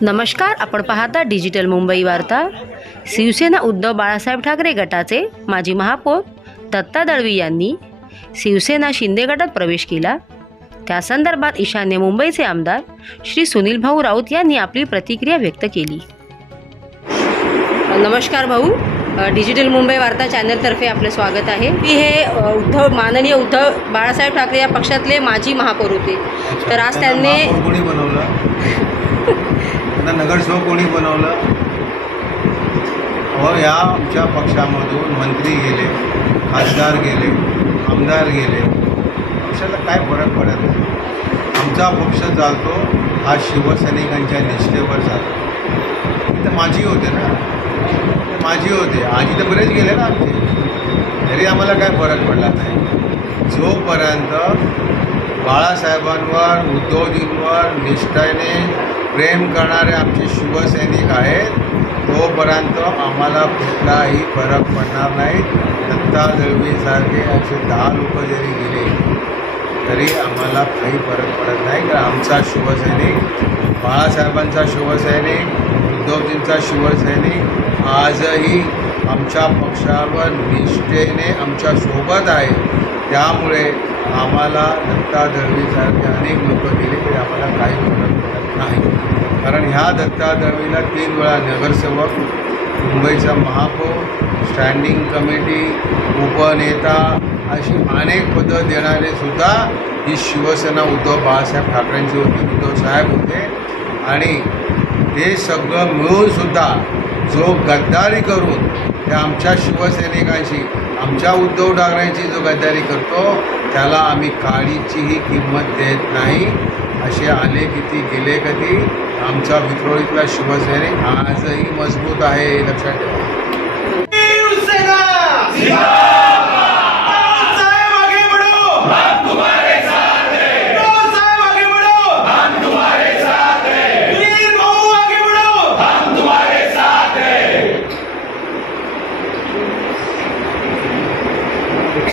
नमस्कार आपण पाहता डिजिटल मुंबई वार्ता. शिवसेना उद्धव बाळासाहेब ठाकरे गटाचे माजी महापौर दत्ता दळवी यांनी शिवसेना शिंदे गटात प्रवेश केला. त्या संदर्भात ईशान्य मुंबईचे आमदार श्री सुनील भाऊ राऊत यांनी आपली प्रतिक्रिया व्यक्त केली. नमस्कार भाऊ. डिजिटल मुंबई वार्ता चॅनलतर्फे आपले स्वागत आहे. मी हे उद्धव माननीय उद्धव बाळासाहेब ठाकरे या पक्षातले माजी महापौर होते. तर आज त्यांनी कोणी बनवलं? नगरसेवक कोणी बनवलं? व या आमच्या पक्षामधून मंत्री गेले खासदार गेले आमदार गेले. पक्षाला काय फरक पडत नाही. आमचा पक्ष चालतो हा शिवसैनिकांच्या निष्ठेवर चालतो. इथं माझी होते ना. ते माझी होते. आजी तर बरेच गेले ना आमचे. तरी आम्हाला काय फरक पडला नाही. जोपर्यंत बाळासाहेबांवर उद्धवजींवर निष्ठेने प्रेम करणारे आमचे शिवसैनिक आहेत तोपर्यंत आम्हाला कुठलाही फरक पडणार नाही. दत्ता दळवीसारखे असे दहा लोक जरी गेले तरी आम्हाला काही फरक पडत नाही. कारण आमचा शिवसैनिक बाळासाहेबांचा शिवसैनिक उद्धवजींचा शिवसैनिक आजही आमच्या पक्षावर निष्ठेने आमच्यासोबत आहे. त्यामुळे आम्हाला दत्ता दळवीसारखे अनेक लोक गेले तरी आम्हाला काही फरक पडत नाही. कारण ह्या दत्ता दळवीला तीन वेळा नगरसेवक मुंबईचा महापौर स्टँडिंग कमिटी उपनेता अशी अनेक पदं देणारे सुद्धा ही शिवसेना उद्धव बाळासाहेब ठाकरेंची होती उद्धव साहेब होते. आणि हे सगळं मिळूनसुद्धा जो गद्दारी करून त्या आमच्या शिवसैनिकांशी आमच्या उद्धव ठाकरेंची जो गद्दारी करतो त्याला आम्ही काळीचीही किंमत देत नाही. असे आले किती गेले कधी. आमचा विक्रोळीतला शिवसैनिक आजही मजबूत आहे लक्षात ठेवा.